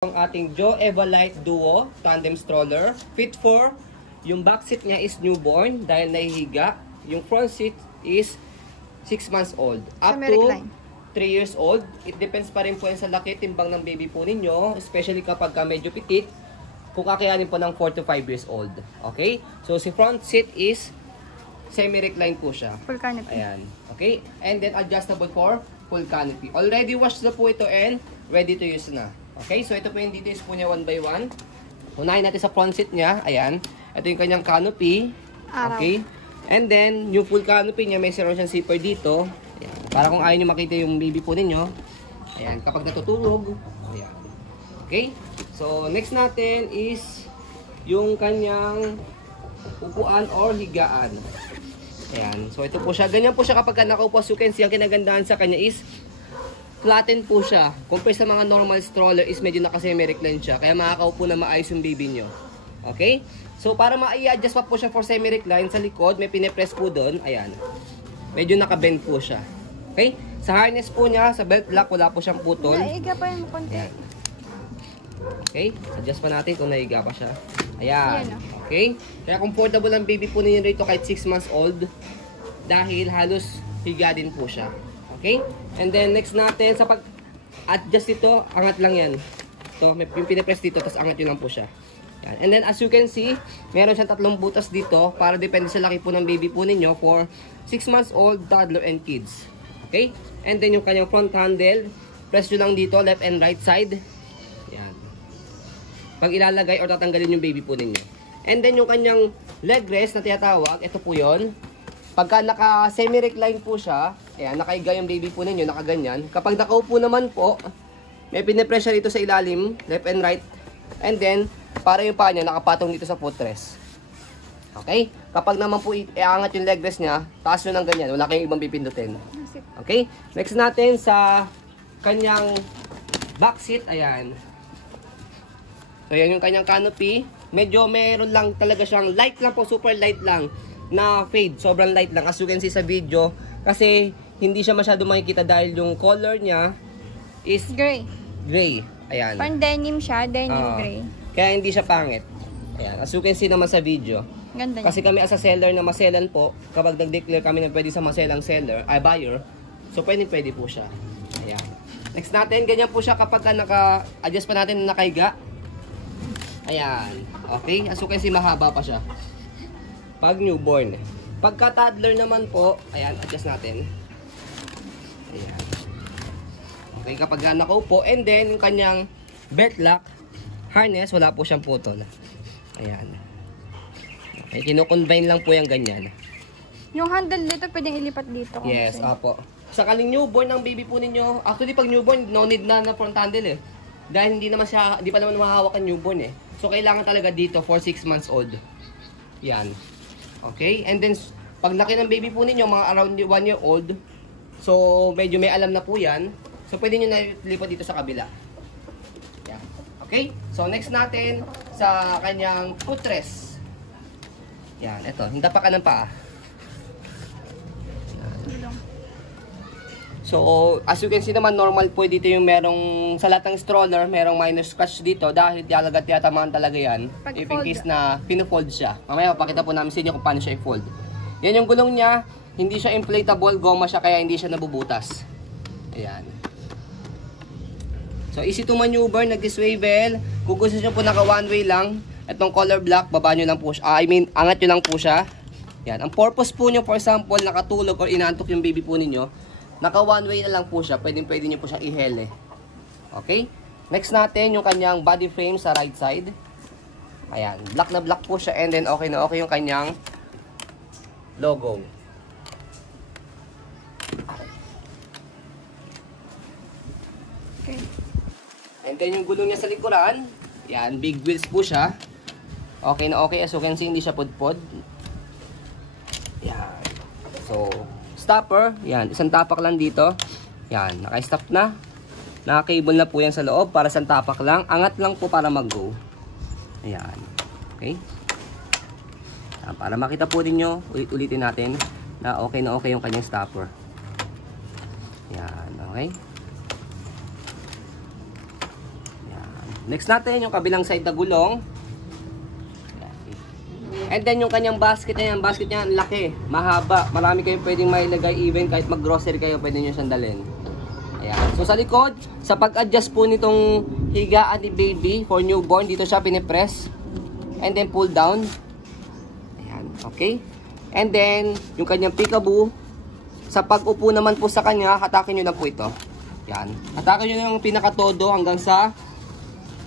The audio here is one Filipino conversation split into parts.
Ang ating Joe Evolite Duo Tandem Stroller. Fit for, yung back seat niya is newborn dahil nahihiga. Yung front seat is 6 months old. Up to 3 years old. It depends pa rin po yan sa laki, timbang ng baby po ninyo. Especially kapag medyo petit. Kung kakayanin po ng 4 to 5 years old. Okay? So, si front seat is semi-recline po siya. Full canopy. Ayan. Okay? And then adjustable for full canopy. Already washed na po ito and ready to use na. Okay? So, ito po yung details po niya one by one. Unahin natin sa front seat niya. Ayan. Ito yung kanyang canopy. Araw. Okay? And then, yung full canopy niya, may meron siyang zipper dito. Ayan. Para kung ayaw nyo makita yung baby po ninyo. Ayan. Kapag natutulog. Ayan. Okay? So, next natin is yung kanyang upuan or higaan. Ayan. So, ito po siya. Ganyan po siya kapag nakaupo. As you can see, ang kinagandahan sa kanya is flatten po siya. Compare sa mga normal stroller is medyo naka-semi-recline siya. Kaya makakaupo na maayos yung baby nyo. Okay? So, para ma-i-adjust pa po siya for semi-recline, sa likod, may pinipress po doon. Ayan. Medyo naka-bend po siya. Okay? Sa harness po niya, sa belt lock, wala po siyang putol. Naiga pa yung konti. Ayan. Okay? Adjust pa natin kung naiga pa siya. Ayan. Okay? Kaya comfortable ang baby po ninyo rito kahit 6 months old. Dahil halos higa din po siya. Okay? And then next natin, sa pag-adjust ito, angat lang yan. So, may yung pinipress dito, tapos angat yun lang po siya. Yan. And then as you can see, meron siyang 3 butas dito para depende sa laki po ng baby po ninyo for 6 months old, toddler, and kids. Okay? And then yung kanyang front handle, press nyo lang dito, left and right side. Yan. Pag ilalagay or tatanggalin yung baby po ninyo. And then yung kanyang leg rest na tinatawag, ito po yun. Pagka naka semi-recline po siya, ayan, nakahiga yung baby po ninyo, nakaganyan. Kapag nakaupo naman po, may pinipressure dito sa ilalim, left and right. And then, para yung paa niya, nakapatong dito sa footrest. Okay? Kapag naman po iangat yung leg rest niya, taas nyo ng ganyan, wala kayong ibang pipindutin. Okay? Next natin sa kanyang back seat, ayan. So, yan yung kanyang canopy. Medyo meron lang talaga siyang light lang po, super light lang na fade. Sobrang light lang as you can see sa video. Kasi hindi siya masyado makikita dahil yung color niya is Gray. gray. Ayan. Parang denim siya, denim gray. Kaya hindi siya pangit. Ayan. As you can see naman sa video. Ganda niya. Kasi kami as a seller na maselan po, kapag nag-declare kami na pwede sa maselang seller, ay buyer, so pwede po siya. Ayan. Next natin, ganyan po siya kapag naka-adjust pa natin na nakahiga. Ayan. Okay? As you can see, mahaba pa siya. Pag newborn. Pagka toddler naman po, ayan, adjust natin. Ayan. Okay, kapag nakaupo, and then yung kanyang belt lock, harness, wala po siyang putol. Ayan. Okay, kino-combine lang po yung ganyan. Yung handle dito, pwedeng ilipat dito. Yes, apo. Sakaling newborn ng baby po ninyo, actually pag newborn, no need na front handle eh. Dahil hindi pa naman mahawak ang newborn eh. So, kailangan talaga dito for 6 months old. Yan. Okay? And then, pag laki ng baby po ninyo, mga around 1 year old, so, medyo may alam na po yan. So, pwede nyo na lipat dito sa kabila. Yan. Okay? So, next natin sa kanyang footrest. Yan. Ito. Hindi pa ka ng paa. So, as you can see naman, normal po dito yung merong, sa lahat ng stroller, merong minor scratch dito dahil talaga tiyatamaan talaga yan. If in case na pinu-fold siya. Mamaya, papakita po namin sa inyo kung paano siya i-fold. Yan yung gulong niya, hindi siya inflatable, goma siya kaya hindi siya nabubutas. Ayan. So, easy to maneuver, nag-swivel. Kung gusto nyo po naka one way lang, itong color black, baba nyo lang po siya. Angat nyo lang po siya. Yan. Ang purpose po nyo, for example, nakatulog or inaantok yung baby po ninyo, naka one way na lang po siya. Pwede nyo po siyang ihele. Okay? Next natin, yung kanyang body frame sa right side. Ayan. Black na black po siya. And then, okay na okay yung kanyang logo. Okay. And then, yung gulong niya sa likuran. Ayan. Big wheels po siya. Okay na okay. As you can see, hindi siya pudpod. Ayan. So, stopper, yan, isang tapak lang dito. Yan, naka-stop na. Naka-cable na po yan sa loob para isang tapak lang. Angat lang po para mag-go. Ayan. Okay? Yan, para makita po ninyo, ulitin natin na okay yung kanyang stopper. Yan, okay? Yan. Next natin, yung kabilang side na gulong. And then yung kanyang basket niya, ang laki, mahaba. Marami kayong pwedeng mailagay, even kahit mag-grocery kayo, pwede nyo siyang dalhin. Ayan. So sa likod, sa pag-adjust po nitong higaan ni baby for newborn, dito siya pinipress. And then pull down. Ayan, okay. And then, yung kanyang peekaboo, sa pag-upo naman po sa kanya, hatakin nyo lang po ito. Ayan. Hatakin nyo yung pinakatodo hanggang sa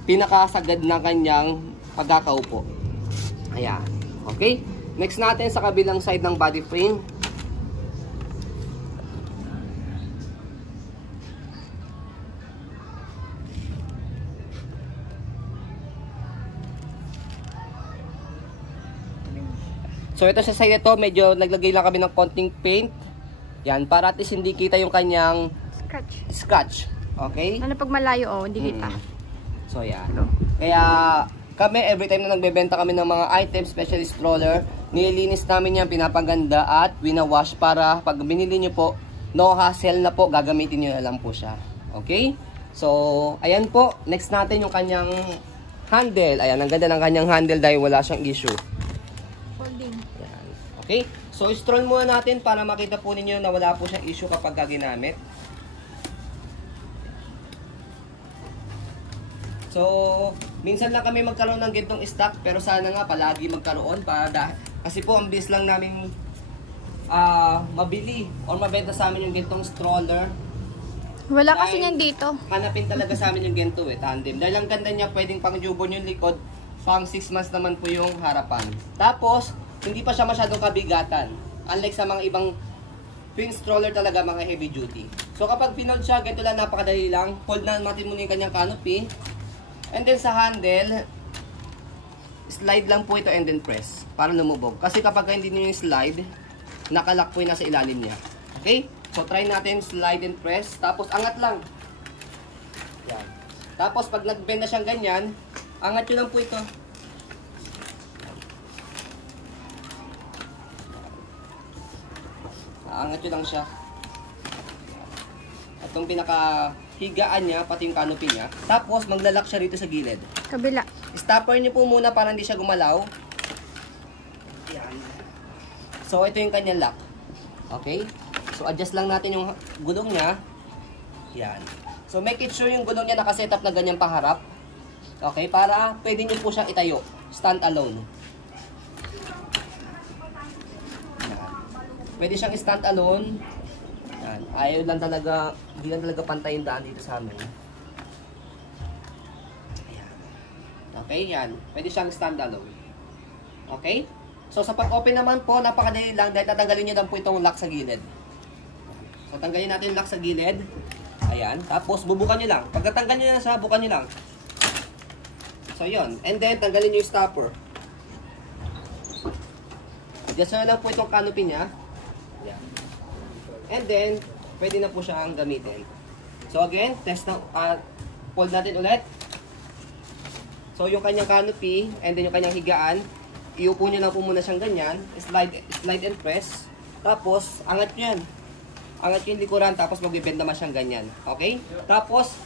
pinakasagad na kanyang pagkakaupo. Ayan. Okay? Next natin sa kabilang side ng body frame. So ito sa side ito, medyo naglagay lang kami ng konting paint. Yan, para at least hindi kita yung kanyang scratch. Okay? Ano pag malayo, oh, hindi kita. So yan. Kaya kami, every time na nagbebenta kami ng mga items, especially stroller, nililinis namin yan, pinapaganda at winawash para pag binili nyo po, no hassle na po, gagamitin nyo na lang po siya. Okay? So, ayan po. Next natin yung kanyang handle. Ayan, ang ganda ng kanyang handle dahil wala siyang issue. Folding. Ayan. Okay? So, stroll muna natin para makita po ninyo na wala po siyang issue kapag ginamit. So, minsan lang kami magkaroon ng gantong stock, pero sana nga palagi magkaroon para kasi po ang bilis lang namin mabili or mabenta sa amin yung gantong stroller. Wala kasi niyan dito. Hanapin talaga sa amin yung ganito tandem. Dahil ang ganda niya, pwedeng pang newborn yung likod, pang 6 months naman po yung harapan. Tapos, hindi pa siya masyadong kabigatan. Unlike sa mga ibang twin stroller talaga, mga heavy duty. So kapag pinold siya, ganito lang, napakadali lang. Hold na natin muna yung kanyang canopy. And then sa handle, slide lang po ito and then press para lumubog. Kasi kapag hindi nyo yung slide, nakalock po yung nasa ilalim niya. Okay? So try natin slide and press. Tapos angat lang. Yan. Tapos pag nag-bend na siyang ganyan, angat nyo lang po ito. Angat nyo lang siya. At itong pinakahigaan niya, pati yung canopy niya. Tapos, maglalak siya rito sa gilid. Kabila. Stopper niyo po muna para hindi siya gumalaw. Yan. So, ito yung kanyang lock. Okay? So, adjust lang natin yung gulong niya. Yan. So, make it sure yung gulong niya nakasetup na ganyan paharap. Okay? Para pwede niyo po siyang itayo. Stand alone. Yan. Pwede siyang stand alone. Yan. Ayaw lang talaga, hindi lang talaga pantay yung daan dito sa amin. Ayan. Okay, yan. Pwede siyang stand alone. Okay? So, sa pag-open naman po, napakadali lang dahil tatanggalin nyo lang po itong lock sa gilid. So, tanggalin natin yung lock sa gilid. Ayan. Tapos, bubukan nyo lang. Pag natanggal nyo na siya, bukan nyo lang. So, yun. And then, tanggalin nyo yung stopper. Adjust nyo lang po itong canopy niya. Ayan. And then, pwede na po siyang gamitin. So, again, test na, fold natin ulit. So, yung kanyang canopy, and then yung kanyang higaan, iupo nyo lang po muna siyang ganyan, slide and press, tapos angat nyo yan. Angat nyo yung likuran, tapos mag-bend naman siyang ganyan. Okay? Tapos,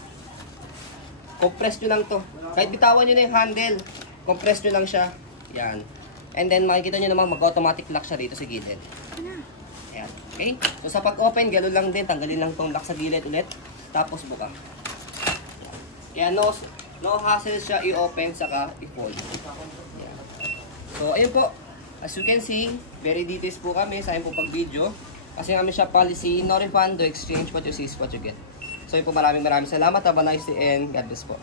compress nyo lang to. Kahit bitawan nyo na yung handle, compress nyo lang siya. Yan. And then, makikita nyo naman, mag-automatic lock siya dito sa gilid. Ayan. Okay? So, sa pag-open, gano'n lang din, tanggalin lang tong lock sa gilid ulit, tapos buka. Kaya no hassle siya i-open, saka i-fold. So, ayun po. As you can see, very details po kami sa po pag-video. Kasi kami siya policy, no refund, do exchange, what you see is what you get. So, ayun po, maraming salamat. Have a nice day and God bless po.